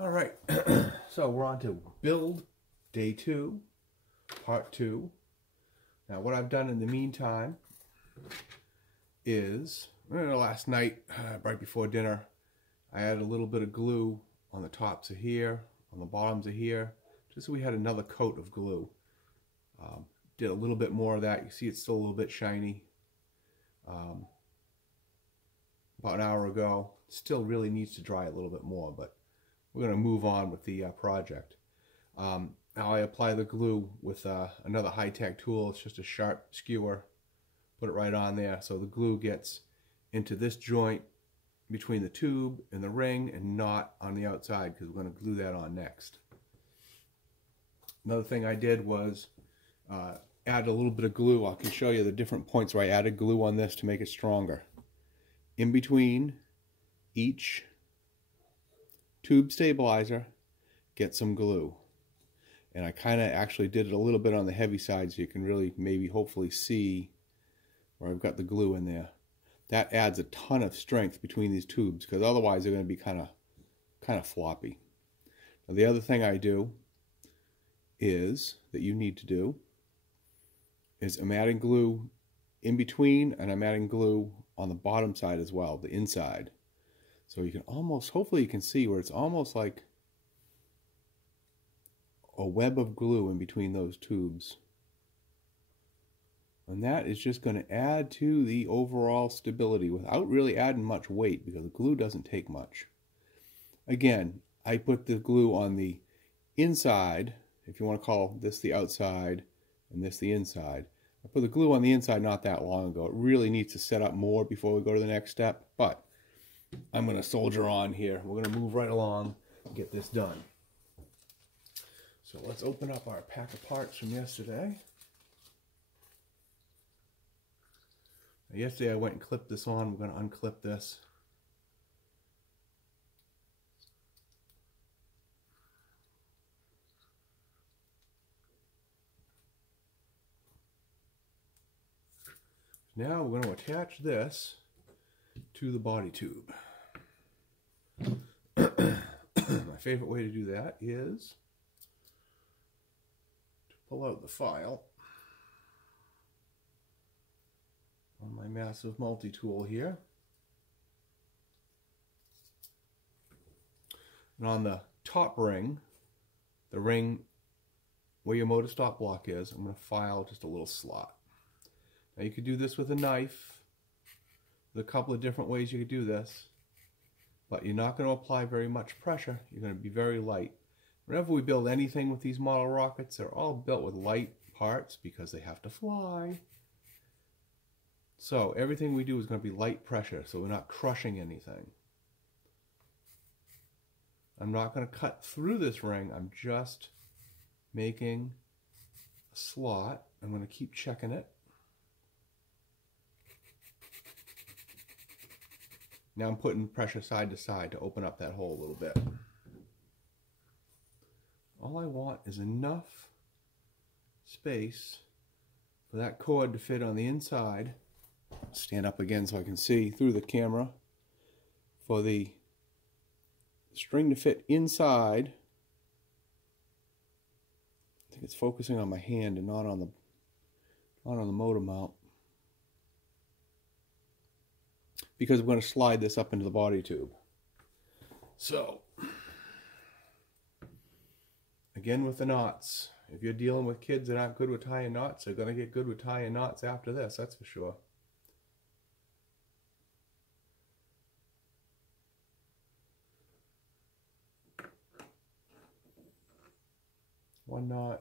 All right, so we're on to build day 2, part 2. Now what I've done in the meantime is, last night, right before dinner, I added a little bit of glue on the tops of here, on the bottoms of here, just so we had another coat of glue. Did a little bit more of that. You see it's still a little bit shiny. About an hour ago. Still really needs to dry a little bit more, but we're going to move on with the project. Now I apply the glue with another high-tech tool. It's just a sharp skewer. Put it right on there so the glue gets into this joint between the tube and the ring and not on the outside, because we're going to glue that on next. Another thing I did was add a little bit of glue. I can show you the different points where I added glue on this to make it stronger. In between each tube stabilizer, get some glue. And I kind of actually did it a little bit on the heavy side so you can really maybe hopefully see where I've got the glue in there. That adds a ton of strength between these tubes, because otherwise they're going to be kind of floppy. Now the other thing I do is, that you need to do, is I'm adding glue in between, and I'm adding glue on the bottom side as well, the inside. So you can almost, hopefully you can see where it's almost like a web of glue in between those tubes. And that is just going to add to the overall stability without really adding much weight, because the glue doesn't take much. Again, I put the glue on the inside, if you want to call this the outside and this the inside. I put the glue on the inside not that long ago. It really needs to set up more before we go to the next step, but I'm going to soldier on here. We're going to move right along and get this done. So let's open up our pack of parts from yesterday. Now, yesterday I went and clipped this on. We're going to unclip this. Now we're going to attach this to the body tube. My favorite way to do that is to pull out the file on my massive multi-tool here. And on the top ring, the ring where your motor stop block is, I'm going to file just a little slot. Now you could do this with a knife. There's a couple of different ways you could do this, but you're not going to apply very much pressure. You're going to be very light. Whenever we build anything with these model rockets, they're all built with light parts because they have to fly. So everything we do is going to be light pressure, so we're not crushing anything. I'm not going to cut through this ring. I'm just making a slot. I'm going to keep checking it. Now I'm putting pressure side to side to open up that hole a little bit. All I want is enough space for that cord to fit on the inside. Stand up again so I can see through the camera. For the string to fit inside. I think it's focusing on my hand and not on the motor mount, because we're going to slide this up into the body tube. So, again with the knots. If you're dealing with kids that aren't good with tying knots, they're going to get good with tying knots after this, that's for sure. One knot,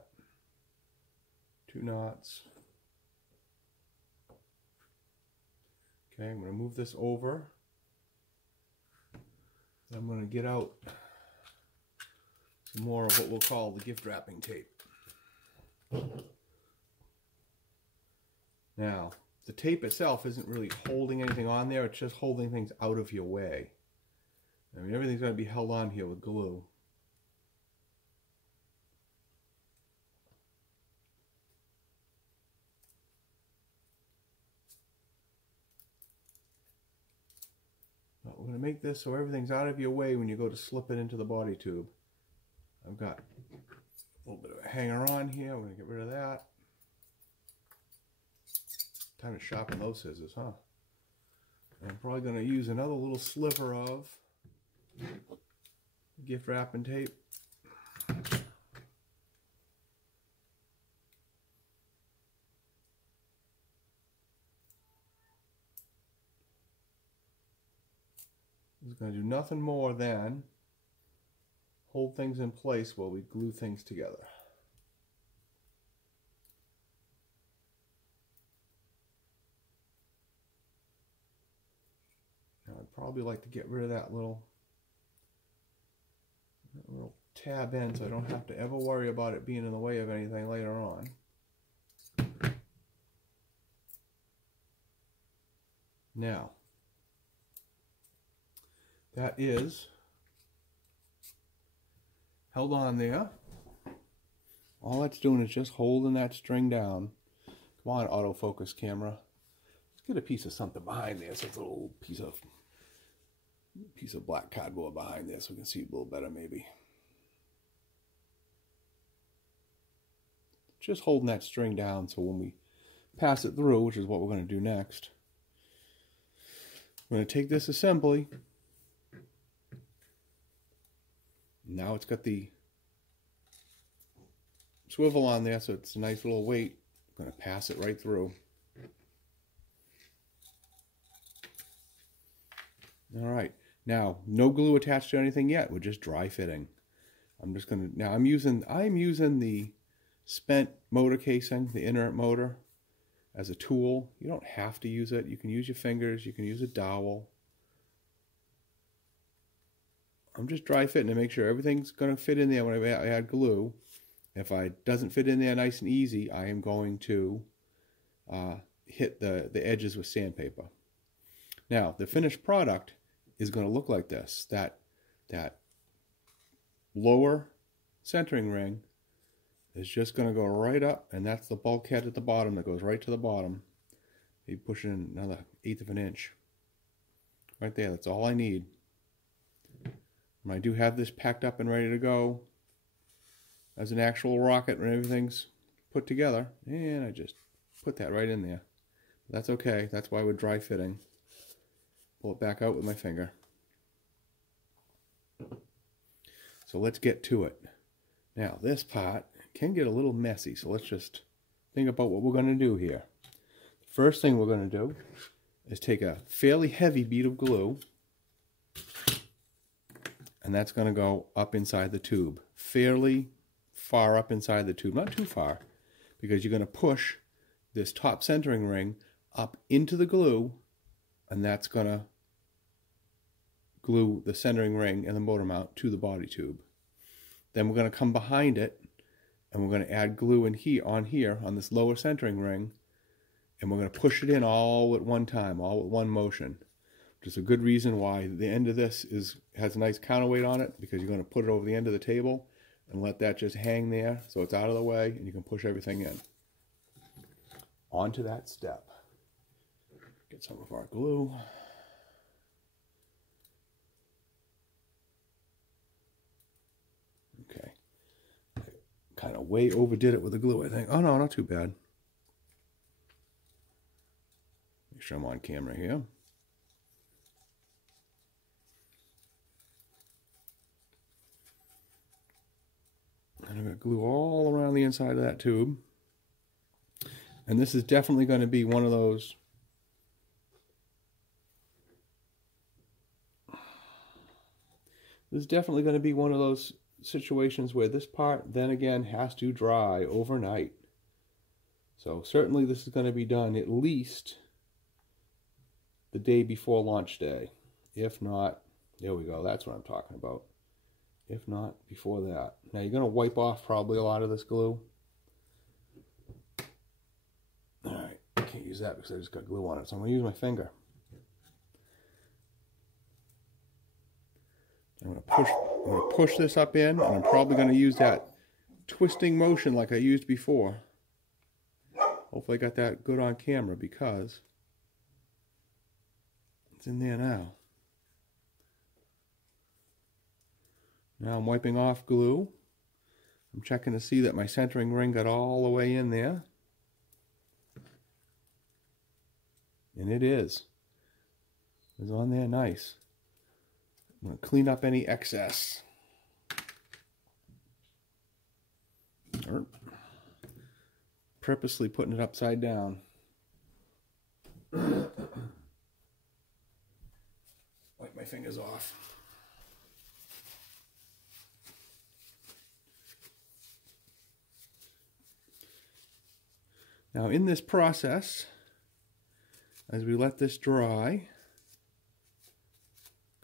2 knots. Okay, I'm going to move this over. I'm going to get out some more of what we'll call the gift wrapping tape. Now, the tape itself isn't really holding anything on there, it's just holding things out of your way. I mean, everything's going to be held on here with glue. But we're going to make this so everything's out of your way when you go to slip it into the body tube. I've got a little bit of a hanger on here. I'm going to get rid of that. Time to sharpen those scissors, huh? And I'm probably going to use another little sliver of gift wrapping tape. This is going to do nothing more than hold things in place while we glue things together. Now I'd probably like to get rid of that little tab end so I don't have to ever worry about it being in the way of anything later on. Now, that is held on there. All that's doing is just holding that string down. Come on, autofocus camera. Let's get a piece of something behind there. So it's a little piece of black cardboard behind there so we can see it a little better maybe. Just holding that string down so when we pass it through, which is what we're going to do next, I'm going to take this assembly. Now it's got the swivel on there, so it's a nice little weight. I'm going to pass it right through. All right. Now, no glue attached to anything yet. We're just dry fitting. I'm just going to, now I'm using the spent motor casing, the inert motor, as a tool. You don't have to use it. You can use your fingers. You can use a dowel. I'm just dry fitting to make sure everything's going to fit in there when I add glue. If it doesn't fit in there nice and easy, I am going to hit the edges with sandpaper. Now, the finished product is going to look like this. That lower centering ring is just going to go right up, and that's the bulkhead at the bottom that goes right to the bottom. Maybe push in another 1/8 of an inch. Right there, that's all I need. And I do have this packed up and ready to go as an actual rocket when everything's put together. And I just put that right in there. That's okay. That's why we're dry fitting. Pull it back out with my finger. So let's get to it. Now this part can get a little messy, so let's just think about what we're going to do here. The first thing we're going to do is take a fairly heavy bead of glue, and that's going to go up inside the tube, fairly far up inside the tube, not too far, because you're going to push this top centering ring up into the glue, and that's going to glue the centering ring and the motor mount to the body tube. Then we're going to come behind it, and we're going to add glue in here on this lower centering ring, and we're going to push it in all at one time, all with one motion. Which is a good reason why the end of this has a nice counterweight on it, because you're going to put it over the end of the table and let that just hang there so it's out of the way and you can push everything in. On to that step. Get some of our glue. Okay. I kind of way overdid it with the glue, I think. Oh no, not too bad. Make sure I'm on camera here. And I'm going to glue all around the inside of that tube. And this is definitely going to be one of those situations where this part then again has to dry overnight. So certainly this is going to be done at least the day before launch day. If not, there we go, that's what I'm talking about. If not, before that. Now you're going to wipe off probably a lot of this glue. Alright, I can't use that because I just got glue on it, so I'm going to use my finger. I'm going to push this up in, and I'm probably going to use that twisting motion like I used before. Hopefully I got that good on camera because it's in there now. Now I'm wiping off glue. I'm checking to see that my centering ring got all the way in there. And it is. It's on there nice. I'm going to clean up any excess. Purposely putting it upside down. Wipe my fingers off. Now in this process, as we let this dry,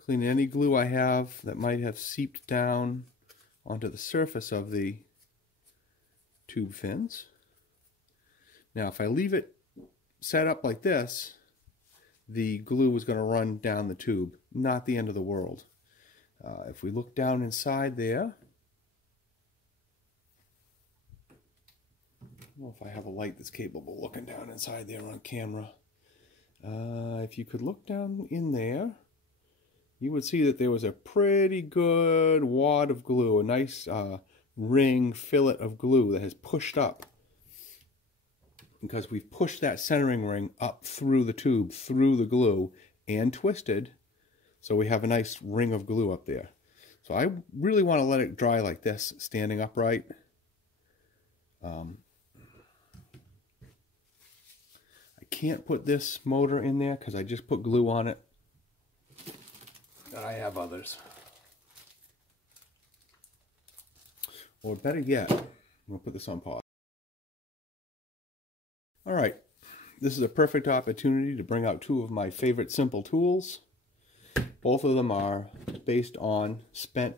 clean any glue I have that might have seeped down onto the surface of the tube fins. Now if I leave it set up like this, the glue is going to run down the tube. Not the end of the world. If we look down inside there, I don't know if I have a light that's capable of looking down inside there on camera. If you could look down in there, you would see that there was a pretty good wad of glue, a nice ring fillet of glue that has pushed up. Because we've pushed that centering ring up through the tube, through the glue, and twisted, so we have a nice ring of glue up there. So I really want to let it dry like this, standing upright. I can't put this motor in there because I just put glue on it. I have others. Or better yet, I'm going to put this on pause. Alright, this is a perfect opportunity to bring out two of my favorite simple tools. Both of them are based on spent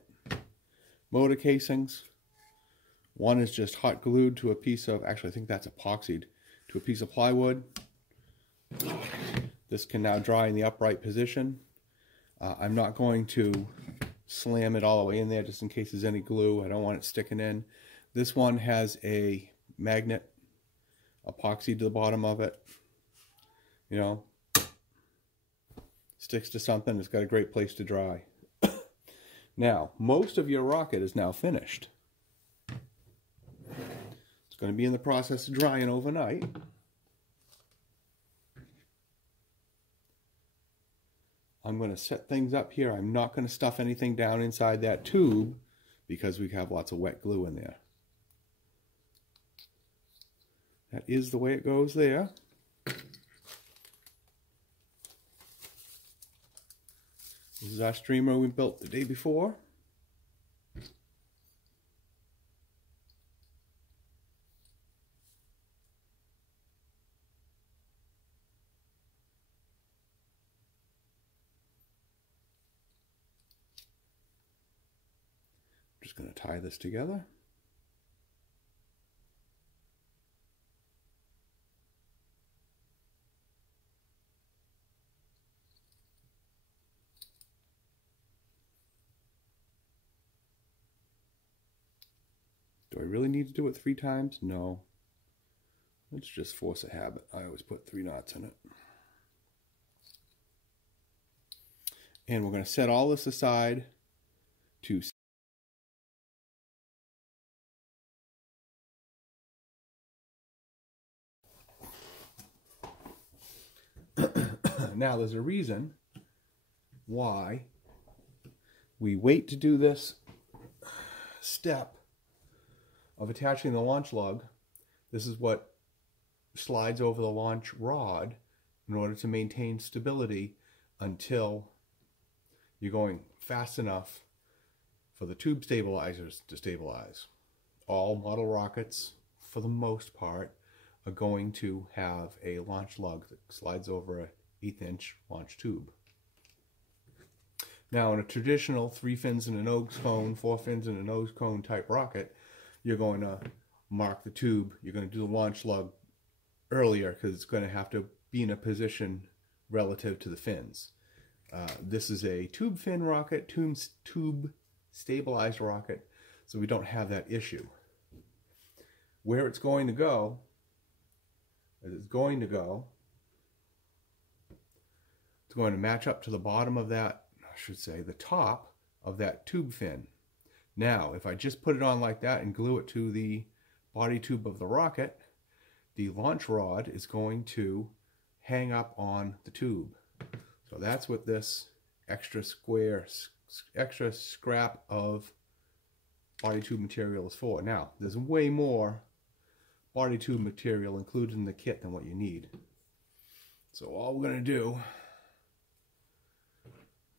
motor casings. One is just hot glued to a piece of, actually I think that's epoxied, to a piece of plywood. This can now dry in the upright position. I'm not going to slam it all the way in there just in case there's any glue. I don't want it sticking in. This one has a magnet epoxy to the bottom of it. You know, sticks to something. It's got a great place to dry. Now, most of your rocket is now finished. It's going to be in the process of drying overnight. I'm going to set things up here. I'm not going to stuff anything down inside that tube because we have lots of wet glue in there. That is the way it goes there. This is our streamer we built the day before. I'm just going to tie this together. Do I really need to do it 3 times? No. Let's just force a habit. I always put 3 knots in it. And we're going to set all this aside to now there's a reason why we wait to do this step of attaching the launch lug. This is what slides over the launch rod in order to maintain stability until you're going fast enough for the tube stabilizers to stabilize. All model rockets, for the most part, are going to have a launch lug that slides over an 1/8" launch tube. Now in a traditional 3 fins and a nose cone, 4 fins and a nose cone type rocket, you're going to mark the tube. You're going to do the launch lug earlier because it's going to have to be in a position relative to the fins. This is a tube fin rocket, tube stabilized rocket, so we don't have that issue. Where it's going to go, it's going to match up to the bottom of that, I should say, the top of that tube fin. Now, if I just put it on like that and glue it to the body tube of the rocket, the launch rod is going to hang up on the tube. So that's what this extra scrap of body tube material is for. Now, there's way more body tube material included in the kit than what you need. So all we're going to do,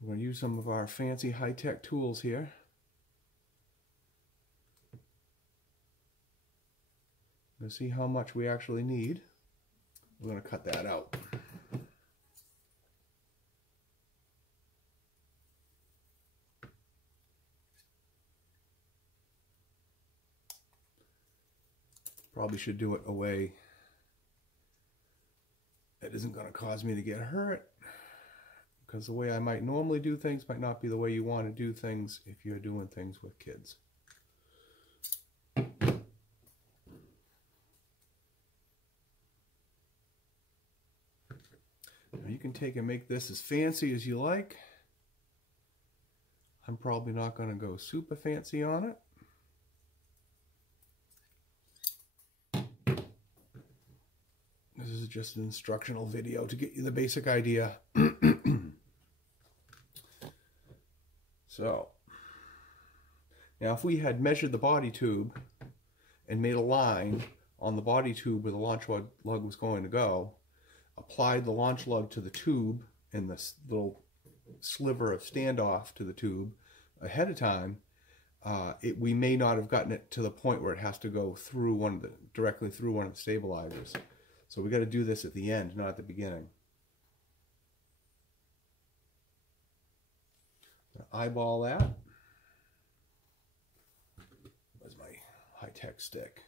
we're going to use some of our fancy high-tech tools here. We're going to see how much we actually need. We're going to cut that out. Probably should do it a way that isn't going to cause me to get hurt, because the way I might normally do things might not be the way you want to do things if you're doing things with kids. Now you can take and make this as fancy as you like. I'm probably not going to go super fancy on it. This is just an instructional video to get you the basic idea. So, now if we had measured the body tube and made a line on the body tube where the launch lug was going to go, applied the launch lug to the tube and this little sliver of standoff to the tube ahead of time, we may not have gotten it to the point where it has to go through directly through one of the stabilizers. So we got to do this at the end, not at the beginning. Eyeball that. Where's my high-tech stick?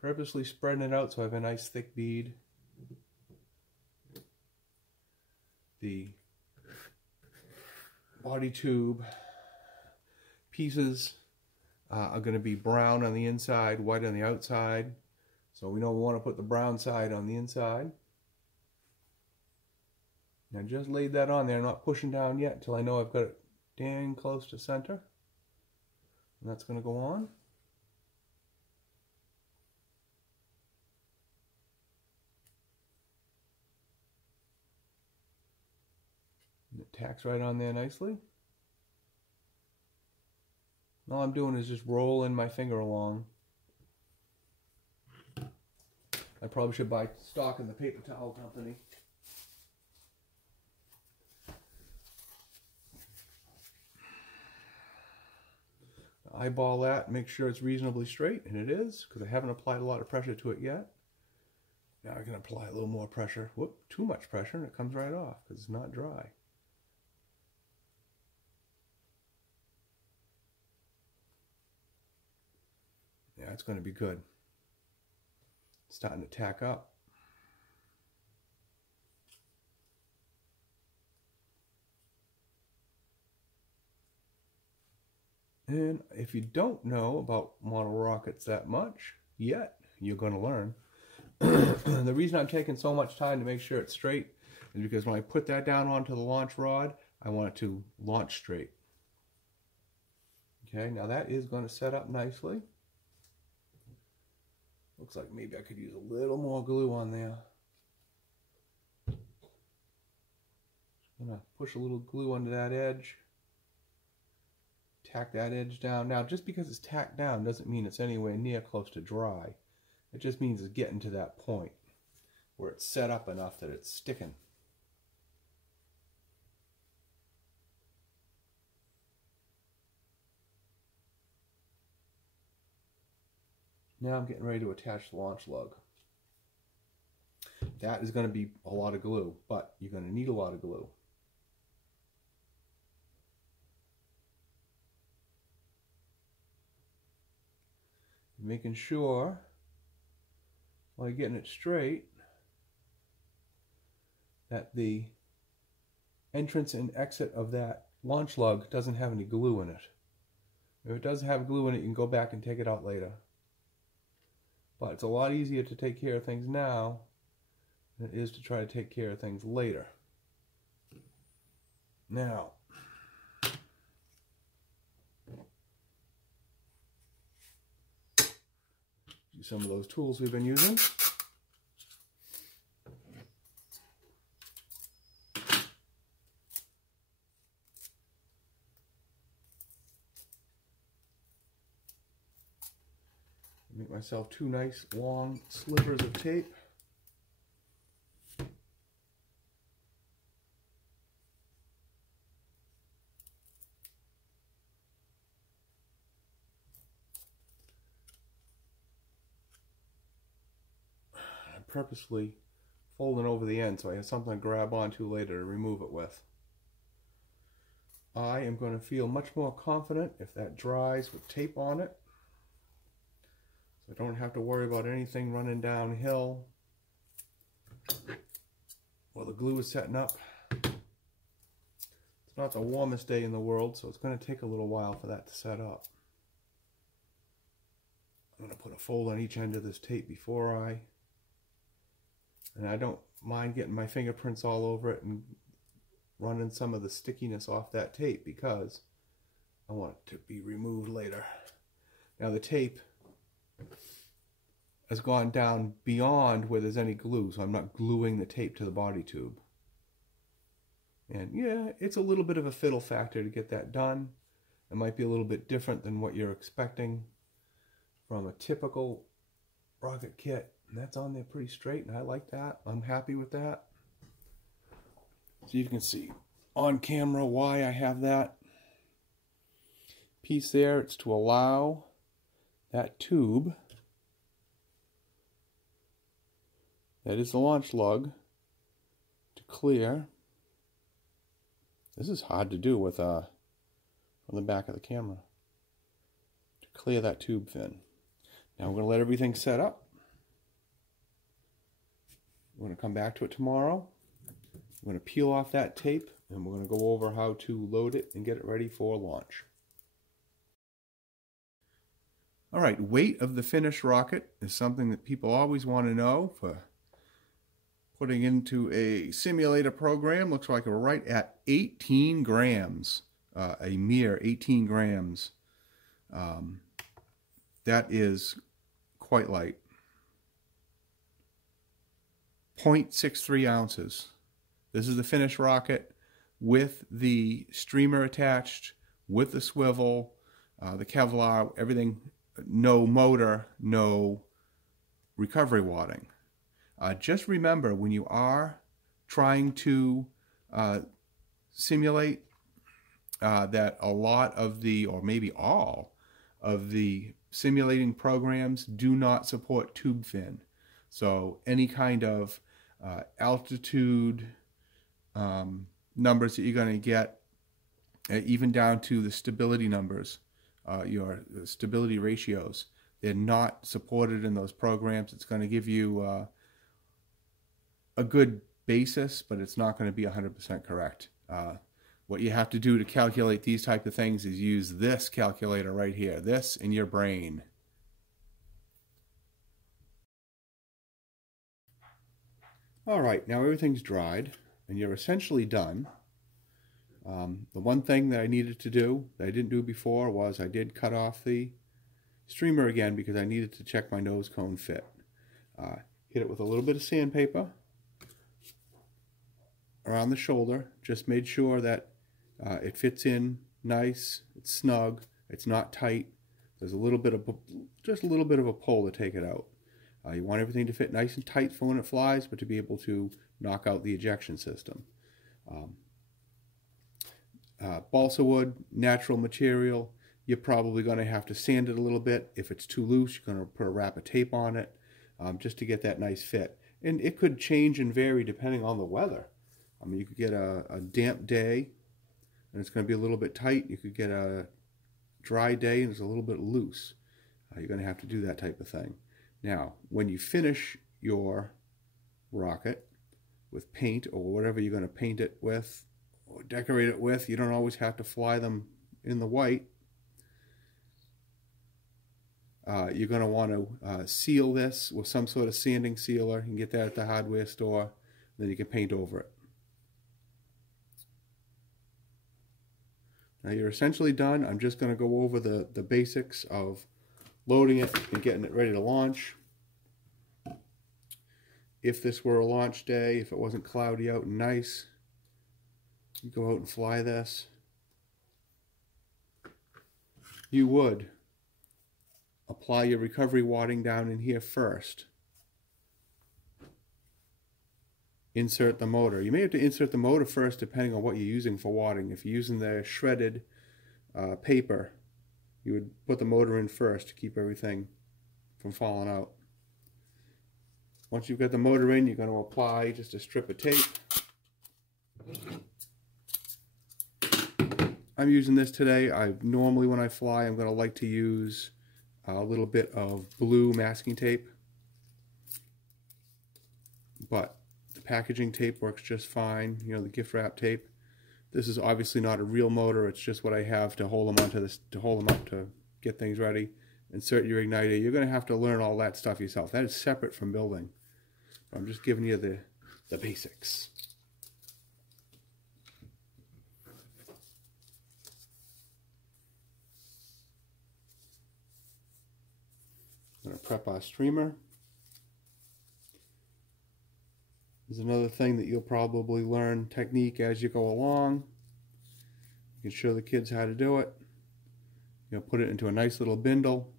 Purposely spreading it out so I have a nice thick bead. The body tube pieces are going to be brown on the inside, white on the outside. So we know we want to put the brown side on the inside. Now just laid that on there, not pushing down yet until I know I've got it dang close to center. And that's going to go on. And it tacks right on there nicely. All I'm doing is just rolling my finger along. I probably should buy stock in the paper towel company. Eyeball that, make sure it's reasonably straight, and it is, because I haven't applied a lot of pressure to it yet. Now I can apply a little more pressure. Whoop, too much pressure, and it comes right off, because it's not dry. Yeah, it's going to be good. It's starting to tack up. And if you don't know about model rockets that much yet, you're going to learn. The reason I'm taking so much time to make sure it's straight is because when I put that down onto the launch rod, I want it to launch straight. Okay, now that is going to set up nicely. Looks like maybe I could use a little more glue on there. I'm going to push a little glue under that edge. Tack that edge down. Now, just because it's tacked down doesn't mean it's anywhere near close to dry. It just means it's getting to that point where it's set up enough that it's sticking. Now I'm getting ready to attach the launch lug. That is going to be a lot of glue, but you're going to need a lot of glue. Making sure, while you're getting it straight, that the entrance and exit of that launch lug doesn't have any glue in it. If it doesn't have glue in it, you can go back and take it out later. But it's a lot easier to take care of things now than it is to try to take care of things later. Now, Use some of those tools we've been using. Make myself 2 nice long slivers of tape. I'm purposely folding over the end so I have something to grab onto later to remove it with. I am going to feel much more confident if that dries with tape on it. So I don't have to worry about anything running downhill while the glue is setting up. It's not the warmest day in the world, so it's going to take a little while for that to set up. I'm going to put a fold on each end of this tape and I don't mind getting my fingerprints all over it and running some of the stickiness off that tape because I want it to be removed later. Now the tape has gone down beyond where there's any glue, so I'm not gluing the tape to the body tube. And yeah, it's a little bit of a fiddle factor to get that done. It might be a little bit different than what you're expecting from a typical rocket kit. And that's on there pretty straight, and I like that. I'm happy with that. So you can see on camera why I have that piece there. It's to allow that tube, that is the launch lug, to clear. This is hard to do with on the back of the camera. To clear that tube fin. Now we're going to let everything set up. We're going to come back to it tomorrow. We're going to peel off that tape and we're going to go over how to load it and get it ready for launch. Alright, weight of the finished rocket is something that people always want to know for putting into a simulator program. Looks like we're right at 18 grams, a mere 18 grams. That is quite light. 0.63 ounces. This is the finished rocket with the streamer attached, with the swivel, the Kevlar, everything, no motor, no recovery wadding. Just remember, when you are trying to simulate that a lot of the, or maybe all of the simulating programs do not support tube fin. So any kind of altitude numbers that you're going to get, even down to the stability numbers, your stability ratios, they're not supported in those programs. It's going to give you a good basis, but it's not going to be 100% correct. What you have to do to calculate these type of things is use this calculator right here, this in your brain. Alright, now everything's dried and you're essentially done. The one thing that I needed to do that I didn't do before was I did cut off the streamer again because I needed to check my nose cone fit. Hit it with a little bit of sandpaper around the shoulder, just made sure that it fits in nice, it's snug, it's not tight. There's a little bit of, just a little bit of a pull to take it out. You want everything to fit nice and tight for when it flies, but to be able to knock out the ejection system. Balsa wood, natural material, you're probably going to have to sand it a little bit. If it's too loose, you're going to put a wrap of tape on it just to get that nice fit. And it could change and vary depending on the weather. I mean, you could get a damp day and it's going to be a little bit tight. You could get a dry day and it's a little bit loose. You're going to have to do that type of thing. Now, when you finish your rocket with paint or whatever you're going to paint it with or decorate it with, you don't always have to fly them in the white. You're going to want to seal this with some sort of sanding sealer. You can get that at the hardware store. Then you can paint over it. Now you're essentially done. I'm just going to go over the basics of loading it and getting it ready to launch. If this were a launch day, if it wasn't cloudy out and nice, you go out and fly this, you would apply your recovery wadding down in here first. Insert the motor. You may have to insert the motor first depending on what you're using for wadding. If you're using the shredded paper, you would put the motor in first to keep everything from falling out. Once you've got the motor in, you're going to apply just a strip of tape. I'm using this today. Normally when I fly, I'm going to like to use a little bit of blue masking tape, but the packaging tape works just fine. You know, the gift wrap tape. This is obviously not a real motor. It's just what I have to hold them onto this, to hold them up to get things ready. Insert your igniter. You're going to have to learn all that stuff yourself. That is separate from building. I'm just giving you the basics. I'm going to prep our streamer. There's another thing that you'll probably learn technique as you go along. You can show the kids how to do it. You know, put it into a nice little bindle.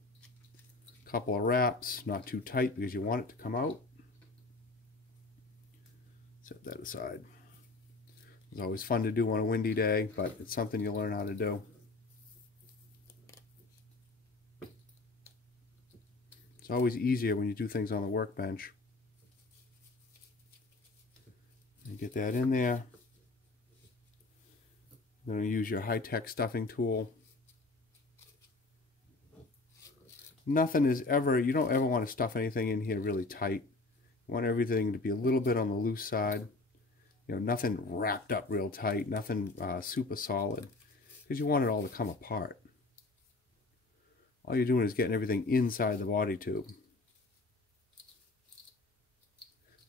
A couple of wraps, not too tight because you want it to come out. Set that aside. It's always fun to do on a windy day, but it's something you learn how to do. It's always easier when you do things on the workbench. You get that in there. You're going to use your high-tech stuffing tool. Nothing is ever, you don't ever want to stuff anything in here really tight. You want everything to be a little bit on the loose side. You know, nothing wrapped up real tight, nothing super solid, because you want it all to come apart. All you're doing is getting everything inside the body tube.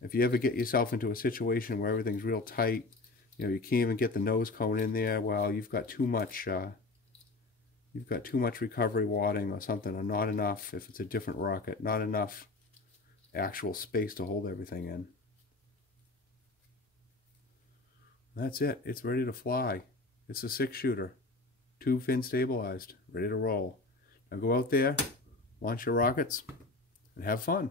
If you ever get yourself into a situation where everything's real tight, you know, you can't even get the nose cone in there, well, you've got too much recovery wadding or something, or not enough, if it's a different rocket, not enough actual space to hold everything in. That's it. It's ready to fly. It's a 6-shooter, tube fin stabilized, ready to roll. Now go out there, launch your rockets, and have fun.